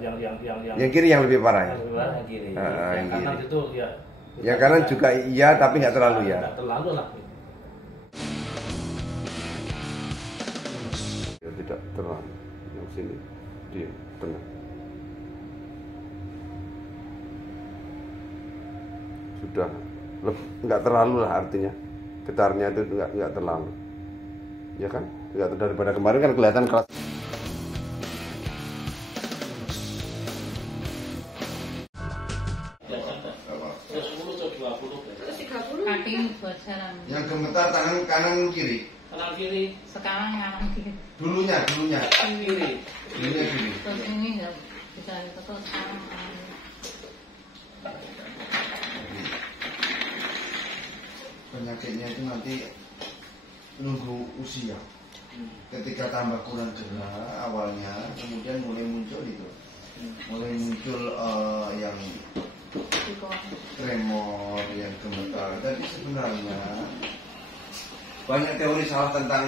Yang kiri yang lebih parah ya. Yang lebih parah yang kiri. Yang kanan kiri. itu ya. Yang kanan juga iya tapi nggak terlalu ya. Nggak terlalu lah. Ya, tidak terlalu. Yang sini di tengah. Sudah nggak terlalu lah artinya. Getarnya itu nggak terlalu. Ya kan? Nggak daripada kemarin kan kelihatan keras. Yang gemetar tangan kanan kiri. Kanan kiri. Sekarang kanan kiri. Dulunya Kiri. Dulunya kiri. Terus ini nggak bisa ditekan sekarang. Penyakitnya itu nanti nunggu usia. Ketika tambah kurang gerak awalnya, kemudian mulai muncul itu, mulai muncul yang tremor, yang gemetar. Jadi sebenarnya banyak teori salah tentang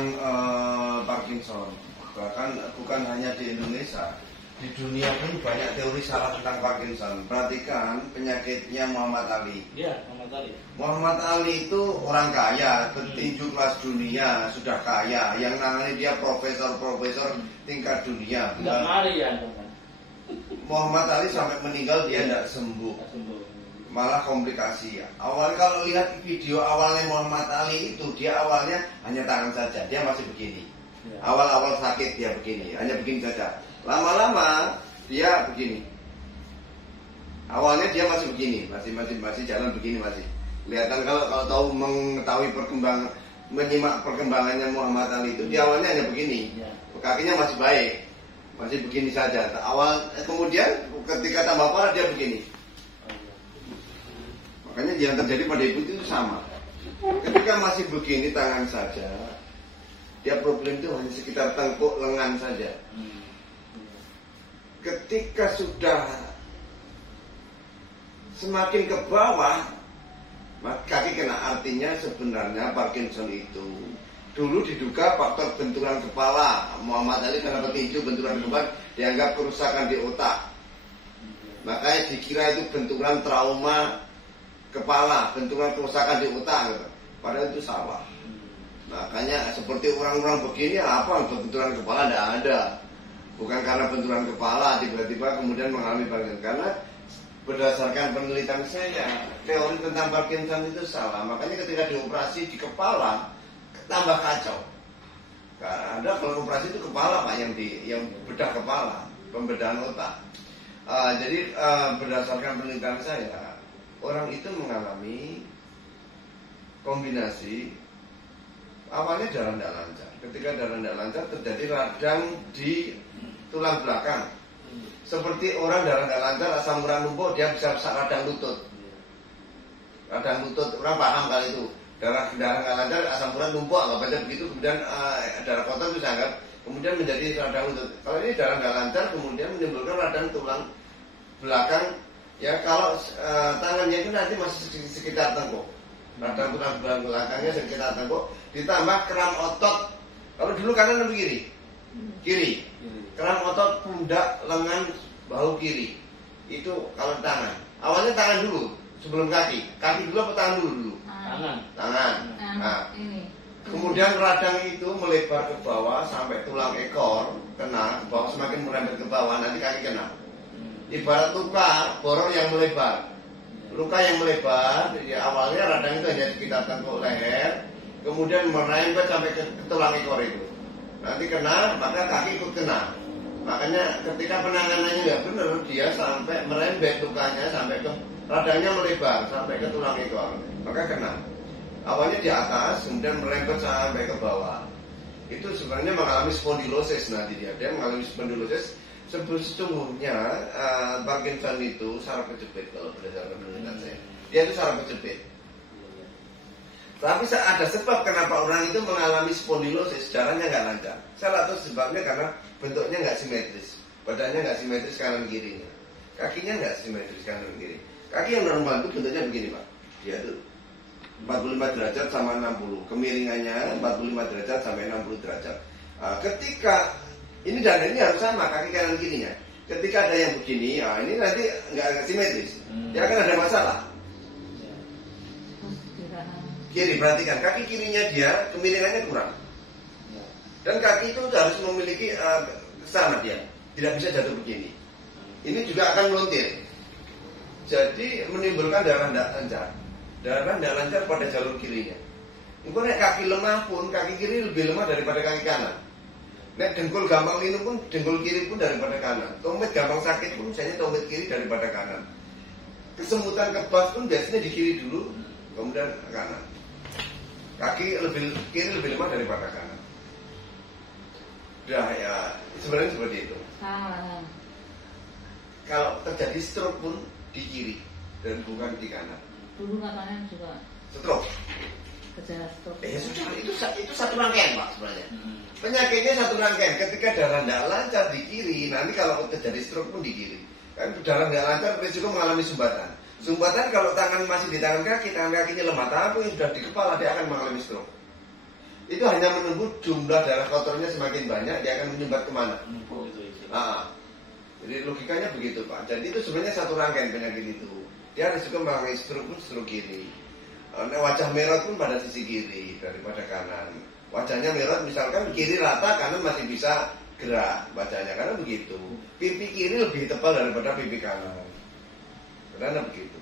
Parkinson. Bahkan bukan hanya di Indonesia, di dunia pun banyak teori salah tentang Parkinson. Perhatikan penyakitnya Muhammad Ali. Iya, Muhammad Ali. Muhammad Ali itu orang kaya, petinju kelas dunia, sudah kaya. Yang nangani dia profesor tingkat dunia. Tidak mari ya, Muhammad Ali sampai meninggal dia tidak sembuh. Malah komplikasi ya. Awal kalau lihat video awalnya Muhammad Ali itu, dia awalnya hanya tangan saja, dia masih begini. Awal-awal sakit dia begini, hanya begini saja. Lama-lama dia begini. Awalnya dia masih begini, masih jalan begini masih. Kelihatan kalau tahu mengetahui menyimak perkembangannya Muhammad Ali itu, dia awalnya hanya begini. Kakinya masih baik, masih begini saja. Kemudian ketika tambah parah dia begini. Makanya yang terjadi pada ibu itu sama. Ketika masih begini tangan saja, dia problem itu hanya sekitar tengkuk lengan saja. Ketika sudah semakin ke bawah, kaki kena. Artinya sebenarnya Parkinson itu dulu diduga faktor benturan kepala. Muhammad Ali karena petinju benturan kepala dianggap kerusakan di otak. Makanya dikira itu benturan trauma kepala, benturan kerusakan di otak gitu. Padahal itu salah. Makanya seperti orang-orang begini apa benturan kepala tidak ada. Bukan karena benturan kepala tiba-tiba kemudian mengalami Parkinson. Karena berdasarkan penelitian saya, teori tentang Parkinson itu salah. Makanya ketika dioperasi di kepala tambah kacau. Karena kalau operasi itu kepala Pak yang bedah kepala, pembedahan otak. Jadi berdasarkan penelitian saya, orang itu mengalami kombinasi awalnya darah tidak lancar. Ketika darah tidak lancar terjadi radang di tulang belakang. Seperti orang darah tidak lancar asam urat numpuk, dia bisa radang lutut. Radang lutut orang paham kali itu. Darah nggak lancar asam urat numpuk, nggak baca begitu. Kemudian darah kotor bisa anggap kemudian menjadi radang lutut. Kalau ini darah nggak lancar kemudian menimbulkan radang tulang belakang. Ya kalau tangannya itu nanti masih sekitar tengkuk. Radang tulang belakangnya sekitar tengkuk. Ditambah kram otot. Kalau dulu kanan atau kiri? Kiri. Kram otot pundak, lengan, bahu kiri. Itu kalau tangan. Awalnya tangan dulu sebelum kaki. Kaki dulu apa tangan dulu? Tangan. Nah, kemudian radang itu melebar ke bawah sampai tulang ekor kena ke bawah, semakin merembet ke bawah nanti kaki kena. Ibarat luka borok yang melebar. Luka yang melebar, jadi awalnya radang itu hanya sekitar tengkuk leher, kemudian merembet sampai ke tulang ekor itu. Nanti kena, maka kaki ikut kena. Makanya ketika penanganannya nggak benar, dia sampai merembet lukanya sampai ke radangnya melebar sampai ke tulang ekor, maka kena. Awalnya di atas, kemudian merembet sampai ke bawah. Itu sebenarnya mengalami spondylosis nanti dia mengalami spondylosis. Sesungguhnya Parkinson itu saraf kejepit kalau berdasarkan penelitian saya. Dia itu saraf kejepit. Tapi ada sebab kenapa orang itu mengalami spondylosis, darahnya nggak lancar. Salah satu sebabnya karena bentuknya nggak simetris, badannya nggak simetris kanan kirinya, kakinya nggak simetris kanan kiri. Kaki yang normal itu bentuknya begini Pak. Dia itu 45 derajat sama 60, kemiringannya 45 derajat sampai 60 derajat. Ketika ini dan ini harus sama kaki kanan kirinya. Ketika ada yang begini, ini nanti nggak simetris. Dia akan ada masalah. Kiri, perhatikan kaki kirinya dia kemiringannya kurang. Dan kaki itu harus memiliki sama dia, tidak bisa jatuh begini. Ini juga akan melontir. Jadi menimbulkan darah tidak lancar. Darah tidak lancar pada jalur kirinya. Mungkin kaki lemah pun, kaki kiri lebih lemah daripada kaki kanan. Nek dengkul gampang linu pun, dengkul kiri pun daripada kanan. Tumit gampang sakit pun, misalnya tumit kiri daripada kanan. Kesemutan kebas pun biasanya di kiri dulu, kemudian kanan. Kaki kiri lebih lemah daripada kanan. Udah ya, sebenarnya seperti itu. Kalau terjadi stroke pun di kiri dan bukan di kanan. Dulu katanya juga Stroke. gejala stroke. Ya sudah, itu satu rangkaian Pak sebenarnya. Penyakitnya satu rangkaian. Ketika darah tidak lancar di kiri, nanti kalau terjadi stroke pun di kiri. Kan darah tidak lancar, risiko mengalami sumbatan. Sumbatan kalau tangan masih di tangan kakinya lemah, tapi sudah di kepala dia akan mengalami stroke. Itu hanya menunggu jumlah darah kotornya semakin banyak, dia akan menyumbat kemana? Jadi logikanya begitu Pak. Jadi itu sebenarnya satu rangkaian penyakit itu. Dia risiko mengalami stroke pun stroke kiri. Wajah merah pun pada sisi kiri daripada kanan. Wajahnya merah misalkan kiri rata, kanan masih bisa gerak bacanya, karena begitu. Pipi kiri lebih tebal daripada pipi kanan. Karena begitu.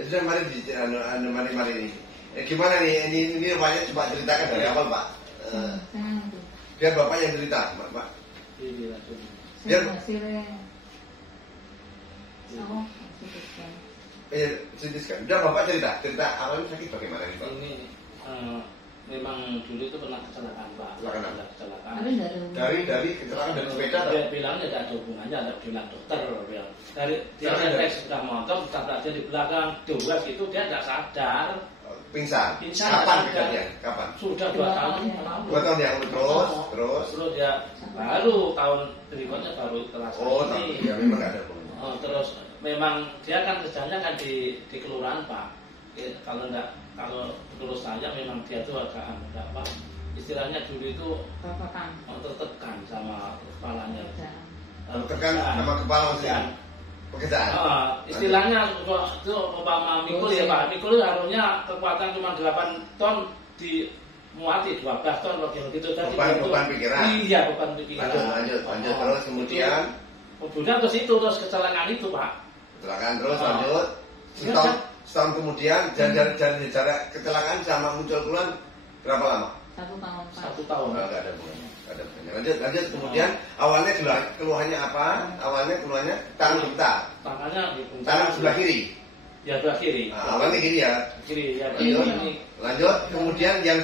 Ya sudah, mari ini. Gimana nih? Ini banyak coba ceritakan dari awal Pak. Biar Bapak yang cerita, Pak. Biar ceritakan. Udah Bapak cerita awalnya sakit bagaimana nih Pak? Ini memang dulu itu pernah kecelakaan Pak. Kecelakaan. Dari kecelakaan dari sepeda. Dia bilangnya tidak ada hubungannya, ada bilang dokter. Dari dia tes sudah motor, kata dia di belakang dua itu dia tidak sadar. Pingsan. Kapan kejadian? Kapan? Sudah 2 tahun. 2 tahun yang terus dia baru tahun berikutnya baru terasa ini. Ya memang ada hubungannya. Terus memang dia kan kerjanya kan di kelurahan Pak. Kalau menurut saya memang dia itu agak apa istilahnya dulu itu tertekan sama kepalanya. Tertekan sama kepala maksudnya pekerjaan. Istilahnya itu Bapak Mikul ya Pak. Mikul harusnya kekuatan cuma 8 ton dimuati 12 ton begitu tadi. Beban pikiran. Iya, beban pikiran. Lanjut terus kemudian. Kemudian terus kecelakaan itu Pak. Kecelakaan terus lanjut. Setahun kemudian jarak kecelakaan sama muncul keluhan berapa lama? 1 tahun Pak. 1 tahun. Enggak ada hubungannya. Lanjut kemudian awalnya keluhannya apa? Awalnya keluhannya tangan gemetar. Tangan sebelah kiri. Ya sebelah kiri. Awalnya gini ya. Kiri ya. Lanjut kemudian yang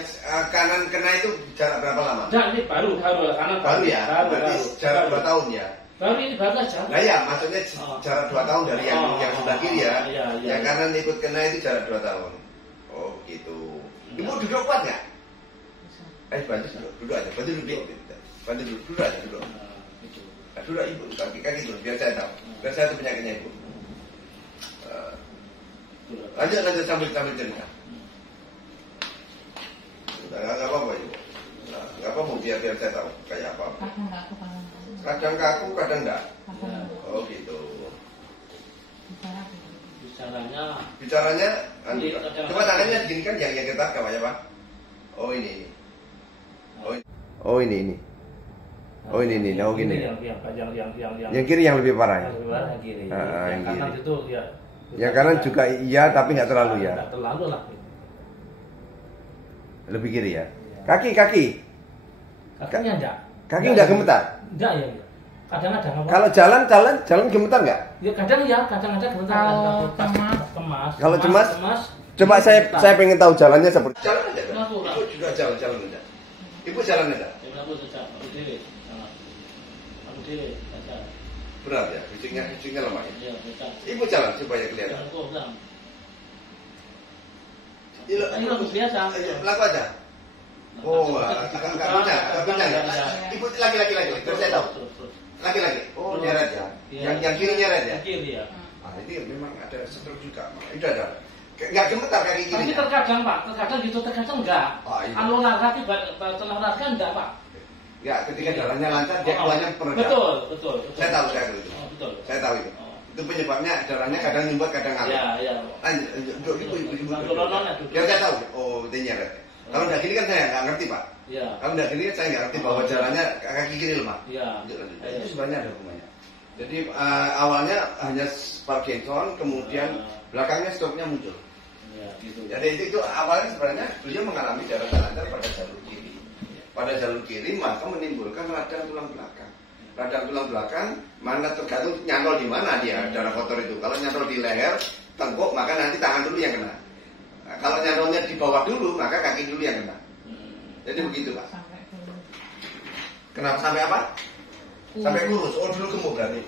kanan kena itu jarak berapa lama? Nah, ini baru kanan baru ya. Berarti jarak 2 tahun ya. Baru aja. Nah ya, maksudnya jarak 2 tahun dari yang sebelah kiri ya. Yang kanan ikut kena itu jarak 2 tahun. Oh gitu. Ibu duduk kuat nggak? Bantu duduk aja. Bantu duduk aja. Duduk ibu, kaki dulu, biar saya tahu. Biar saya tahu penyakitnya ibu. Lanjut sambil cerita. Nggak apa-apa ibu. Nggak apa-apa biar saya tahu kayak apa. Kadang kaku, kadang enggak. Oh gitu. Bicaranya coba tangannya begini kan yang ketat kawannya Pak. Oh ini. Oh ini. Oh ini. Oh gini. Yang kiri yang lebih parah ya. Yang kiri. Yang kanan itu ya. Yang kanan juga iya tapi nggak terlalu ya. Nggak terlalu lah. Lebih kiri ya. Kaki. Kakinya enggak. Kaki enggak gemetar. Enggak ya. Kadang-kadang apa? Kalau jalan gemetar nggak? Ya kadang-kadang gemetar. Kemas. Kalau cemas. Coba saya pengen tahu jalannya seperti. Jalan aja. Ibu juga jalan aja. Ibu jalan aja. Berat ya, fisiknya lemah ya. Ibu jalan supaya kelihatan. Ini bagus biasa. Laku aja. Oh, nggak punya. Ibu laki-laki. Terus saya tahu. Laki-laki. Oh, nyeret ya. Yang kiri nyeret ya. Kiri ya. Ini memang ada stroke juga. Itu ada. Nggak gemetar kaki kiri. Tapi terkadang gitu, terkadang enggak. Kalau olahraga enggak Pak. Enggak, ketika jalannya lancar dia keluarnya peredam. Betul. Saya tahu itu. Betul. Saya tahu itu. Itu penyebabnya jalannya kadang nyumbat kadang ngalir. Iya. Lanjut, ibu. Duduk. Ya saya tahu. Oh, itu nyeret. Kalau enggak gini kan saya nggak ngerti, Pak. Iya. Kalau enggak gini kan saya nggak ngerti bahwa jalannya kaki kiri lemah. Iya. Itu sebenarnya ada hubungannya. Jadi awalnya hanya Parkinson, kemudian belakangnya stroke-nya muncul. Iya, gitu. Jadi itu awalnya sebenarnya beliau mengalami darah lancar pada jalur kiri. Pada jalur kiri maka menimbulkan radang tulang belakang. Radang tulang belakang mana tergantung nyantol di mana dia darah kotor itu. Kalau nyantol di leher, tengkuk maka nanti tangan dulu yang kena. Nah, kalau nyantolnya di bawah dulu maka kaki dulu yang kena. Jadi begitu Pak. Kenapa sampai apa? Sampai kurus. Oh dulu gemuk berarti.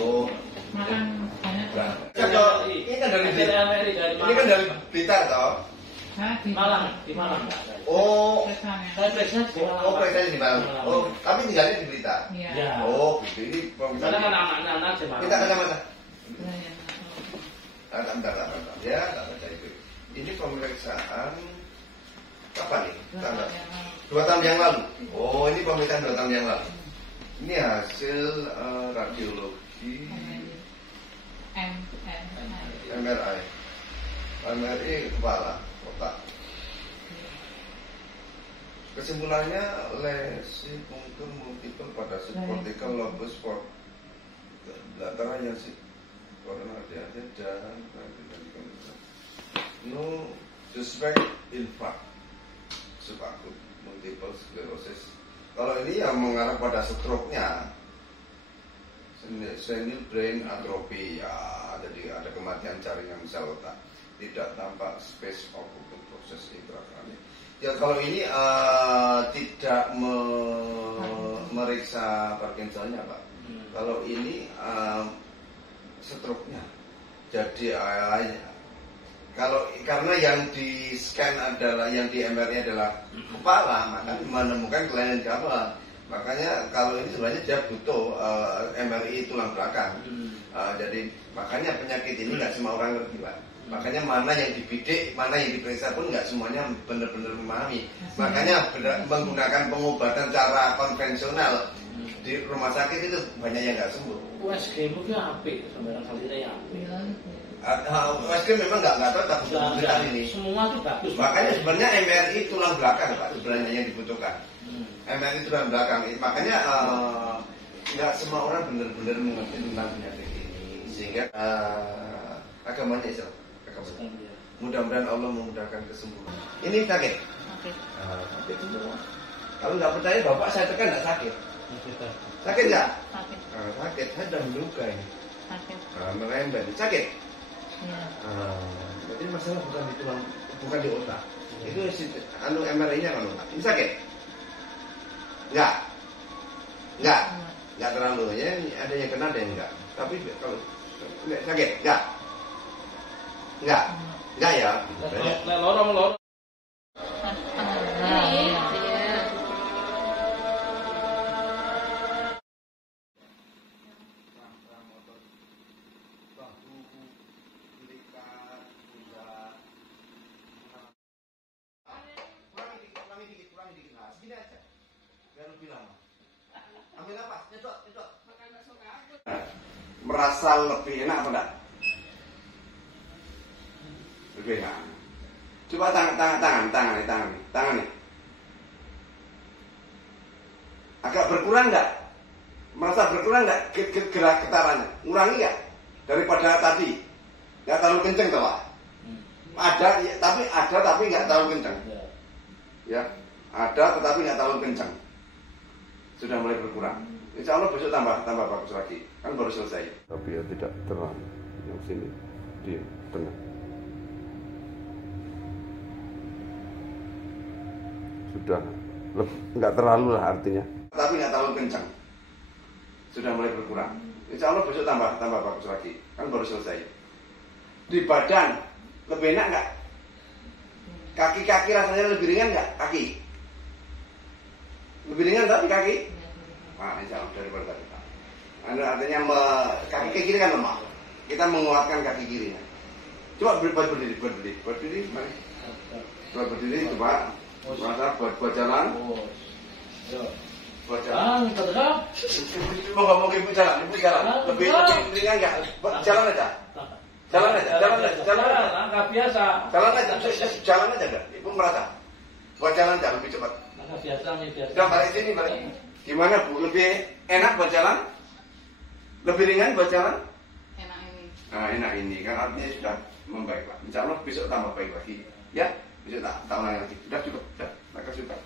Oh. Makan banyak. Ini kan dari Blitar. Ini kan dari Blitar toh. Di Malang. Oh. Saya periksa di Malang. Oh, periksa di Malang. Oh, tapi tinggalnya di Blitar. Iya. Oh, gitu. Ini Karena kan anak-anak di Malang. kita kacamata. Iya. Bentar. Ya, tak baca itu. Ini pemeriksaan kapan nih? 2 tahun yang lalu. Oh, ini pemeriksaan 2 tahun yang lalu. Ini hasil radiologi MRI kepala otak. Kesimpulannya lesi punktur multiple pada subcortical lobus sport belakang yang si corona dan no suspect infarct subakut multiple sclerosis. Kalau ini yang mengarah pada stroke-nya, senile brain atrophy, ya, jadi ada kematian jaringan sel otak, tidak tampak space of proses intrakranial. Ya kalau ini tidak meriksa Parkinsonnya Pak. Kalau ini stroke-nya, jadi kalau karena yang di scan adalah yang di MRI adalah kepala, maka menemukan kelainan kepala. Makanya kalau ini sebenarnya dia butuh MRI tulang belakang. Jadi makanya penyakit ini nggak semua orang ngerti Pak. Makanya mana yang dibidik, mana yang diperiksa pun nggak semuanya benar-benar memahami. Makanya menggunakan pengobatan cara konvensional di rumah sakit itu banyak yang nggak sembuh. USG mungkin apik, sembarang kali ya. USG memang nggak cocok untuk pemeriksaan ini. Semua itu bagus. Makanya sebenarnya MRI tulang belakang Pak sebenarnya yang dibutuhkan. MRI tulang belakang. Makanya nggak semua orang benar-benar mengerti tentang penyakit ini sehingga agamanya Islam. Mudah-mudahan Allah memudahkan kesembuhan. Ini sakit. Sakit semua. Kalau nggak percaya bapak saya tekan nggak sakit. Sakit nggak? Sakit. Sakit. Saya sudah meluka ini. Sakit. Merembet. Sakit. Iya. Jadi masalah bukan di tulang, bukan di otak. Itu MRI-nya kan otak. Ini sakit? Nggak terlalu ya. Ada yang kena, ada yang enggak. Tapi kalau sakit, nggak ya. Lorong. Merasa lebih enak apa enggak? Lebih enak. Coba tangan nih. Agak berkurang enggak? Merasa berkurang enggak gerak getarannya? Ngurangi enggak? Daripada tadi. Enggak terlalu kenceng toh, Pak. Ada ya, tapi enggak terlalu kenceng. Ya, ada tetapi enggak terlalu kenceng. Sudah mulai berkurang. Insya Allah besok tambah bagus lagi. Kan baru selesai. Tapi ya tidak terlalu. Yang sini di tengah. Sudah nggak terlalu lah artinya. Tapi nggak terlalu kencang. Sudah mulai berkurang. Insya Allah besok tambah bagus lagi. Kan baru selesai. Di badan lebih enak nggak? Kaki rasanya lebih ringan nggak? Kaki lebih ringan tapi kaki. Nah, insya Allah daripada tadi. Artinya kaki kiri kan lemah. Kita menguatkan kaki kirinya. Coba berdiri. Mari. Coba berdiri, coba. Masa buat jalan. buat jalan. Betul. Mau ibu jalan, lebih ringan nggak? Jalan aja. Jalan aja. Langkah biasa. Jalan aja dah. Ibu merasa. Buat jalan lebih cepat. Langkah biasa. Udah balik sini balik. Gimana Bu? Lebih enak buat jalan? Lebih ringan buat jalan? Enak ini. Nah enak ini kan artinya sudah membaik Pak. Insya Allah besok tambah baik lagi. Ya besok tak ulangi lagi. Sudah cukup. Sudah. Maka sudah.